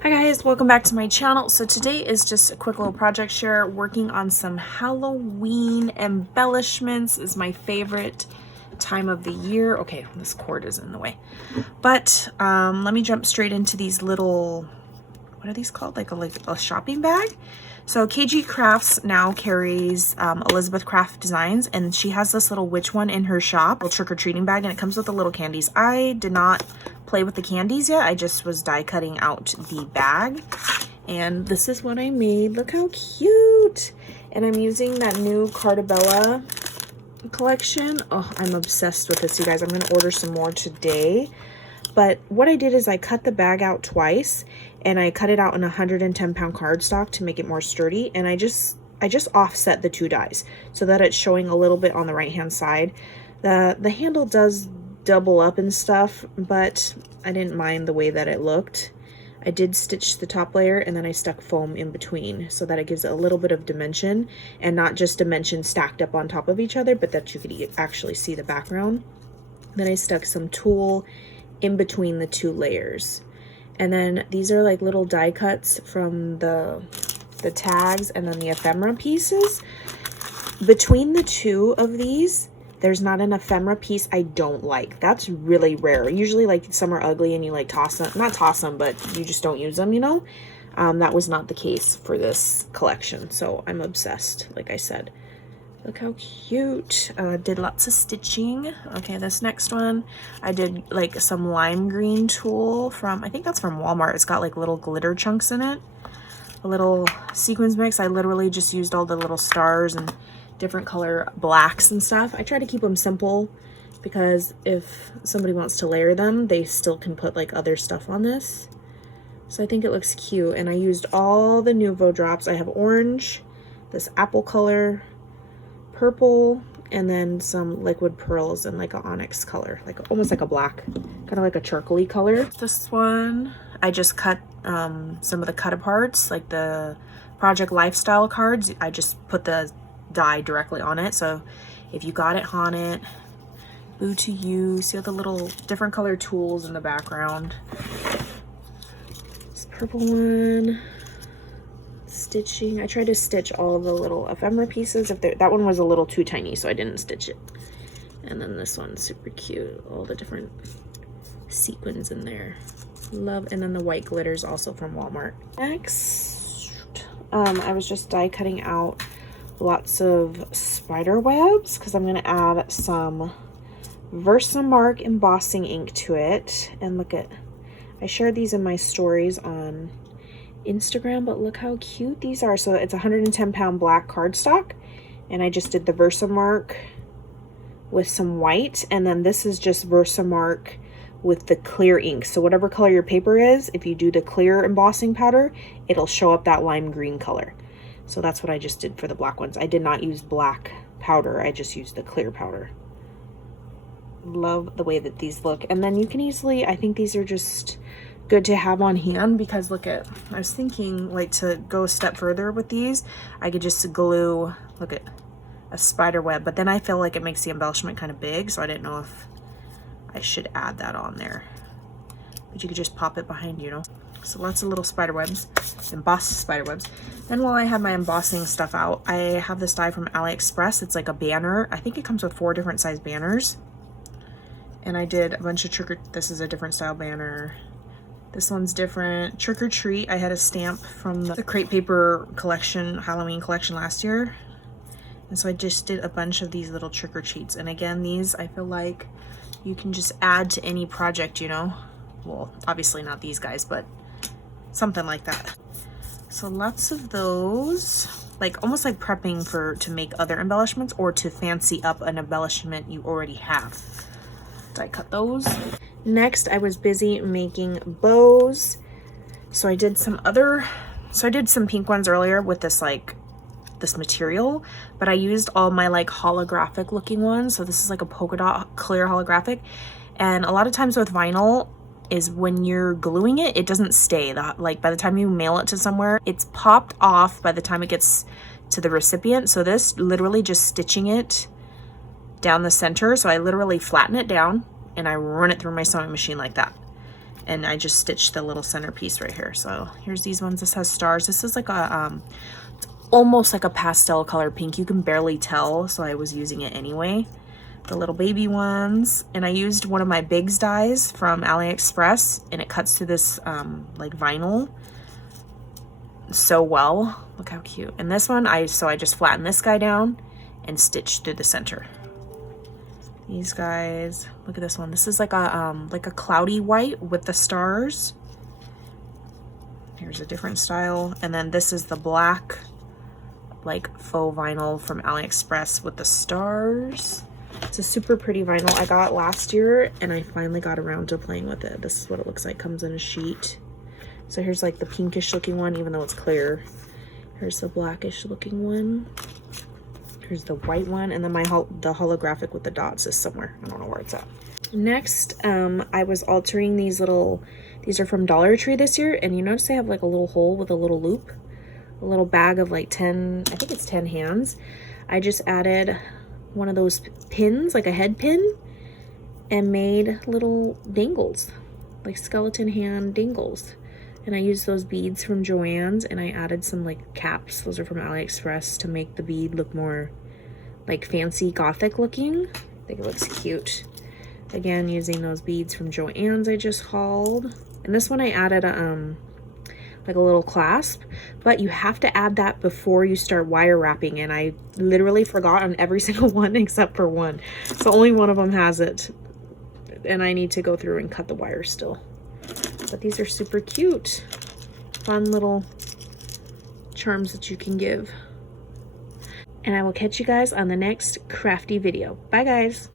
Hi guys, welcome back to my channel. So today is just a quick little project share working on some Halloween embellishments. Is my favorite time of the year. Okay, this cord is in the way. But let me jump straight into these little, what are these called? Like a shopping bag. So KG Crafts now carries Elizabeth Craft Designs, and she has this little witch one in her shop, little trick-or-treating bag, and it comes with the little candies. I did not play with the candies yet. I just was die cutting out the bag, and this is what I made. Look how cute. And I'm using that new Cartabella collection. Oh, I'm obsessed with this, you guys. I'm going to order some more today. But what I did is I cut the bag out twice, and I cut it out in 110-pound cardstock to make it more sturdy, and I just offset the two dies so that it's showing a little bit on the right hand side. The handle does double up and stuff, but I didn't mind the way that it looked. I did stitch the top layer, and then I stuck foam in between so that it gives it a little bit of dimension, and not just dimension stacked up on top of each other, but that you could actually see the background. Then I stuck some tulle in between the two layers. And then these are like little die cuts from the tags and then the ephemera pieces. Between the two of these, there's not an ephemera piece I don't like. That's really rare. Usually like some are ugly and you like toss them, not toss them, but you just don't use them, you know? That was not the case for this collection. So I'm obsessed, like I said. Look how cute. Did lots of stitching. Okay, this next one, I did like some lime green tulle from, I think that's from Walmart. It's got like little glitter chunks in it. A little sequins mix. I literally just used all the little stars and different color blacks and stuff. I try to keep them simple because if somebody wants to layer them, they still can put like other stuff on this. So I think it looks cute. And I used all the Nuvo drops. I have orange, this apple color, purple, and then some liquid pearls in like an onyx color, like almost like a black, kind of like a charcoaly color. This one I just cut some of the cut aparts, like the project lifestyle cards. I just put the die directly on it, so if you got it on it, boo to you. See all the little different color tools in the background. This purple one, stitching. I tried to stitch all the little ephemera pieces. That one was a little too tiny, so I didn't stitch it. And then this one's super cute. All the different sequins in there. Love. And then the white glitters also from Walmart. Next, I was just die cutting out lots of spider webs because I'm going to add some Versamark embossing ink to it. And look at, I shared these in my stories on Instagram, but look how cute these are. So it's 110-pound black cardstock, and I just did the Versamark with some white, and then this is just Versamark with the clear ink. So whatever color your paper is, if you do the clear embossing powder, it'll show up that lime green color. So that's what I just did for the black ones. I did not use black powder, I just used the clear powder. Love the way that these look. And then you can easily, I think these are just good to have on hand because look at, I was thinking like to go a step further with these, I could just glue, look at, a spider web, but then I feel like it makes the embellishment kind of big, so I didn't know if I should add that on there. But you could just pop it behind, you know. So lots of little spider webs, embossed spider webs. Then while I had my embossing stuff out, I have this die from AliExpress. It's like a banner. I think it comes with 4 different size banners. And I did a bunch of this is a different style banner. This one's different. Trick or treat. I had a stamp from the crepe paper collection, Halloween collection last year. And so I just did a bunch of these little trick or treats. And again, these I feel like you can just add to any project, you know. Well, obviously not these guys, but something like that. So lots of those, like almost like prepping to make other embellishments or to fancy up an embellishment you already have. So I cut those. Next, I was busy making bows. So I did some pink ones earlier with this this material, but I used all my like holographic looking ones. So this is like a polka dot clear holographic. And a lot of times with vinyl is when you're gluing it, it doesn't stay. Like by the time you mail it to somewhere, it's popped off by the time it gets to the recipient. So this literally just stitching it down the center. So I literally flatten it down and I run it through my sewing machine like that. and I just stitched the little centerpiece right here. So here's these ones. This has stars. This is like a almost like a pastel color pink. You can barely tell, so I was using it anyway. The little baby ones, and I used one of my Bigs dies from AliExpress, and it cuts through this like vinyl so well. Look how cute. And this one, I just flattened this guy down and stitched through the center. These guys, look at this one. This is like a cloudy white with the stars. Here's a different style. And then this is the black like faux vinyl from AliExpress with the stars. It's a super pretty vinyl I got last year, and I finally got around to playing with it. This is what it looks like. Comes in a sheet. So here's like the pinkish looking one, even though it's clear. Here's the blackish looking one. Here's the white one, and then the holographic with the dots is somewhere. I don't know where it's at. Next, I was altering these little, these are from Dollar Tree this year, and you notice they have like a little hole with a little loop, a little bag of like 10, I think it's 10 hands. I just added one of those pins, like a head pin, and made little dangles, like skeleton hand dangles. And I used those beads from Joann's, and I added some like caps. Those are from AliExpress to make the bead look more like fancy gothic looking. I think it looks cute. Again, using those beads from Joann's I just hauled. And this one I added like a little clasp, but you have to add that before you start wire wrapping, and I literally forgot on every single one except for one. So only one of them has it, and I need to go through and cut the wire still. But these are super cute, fun little charms that you can give. And I will catch you guys on the next crafty video. Bye guys.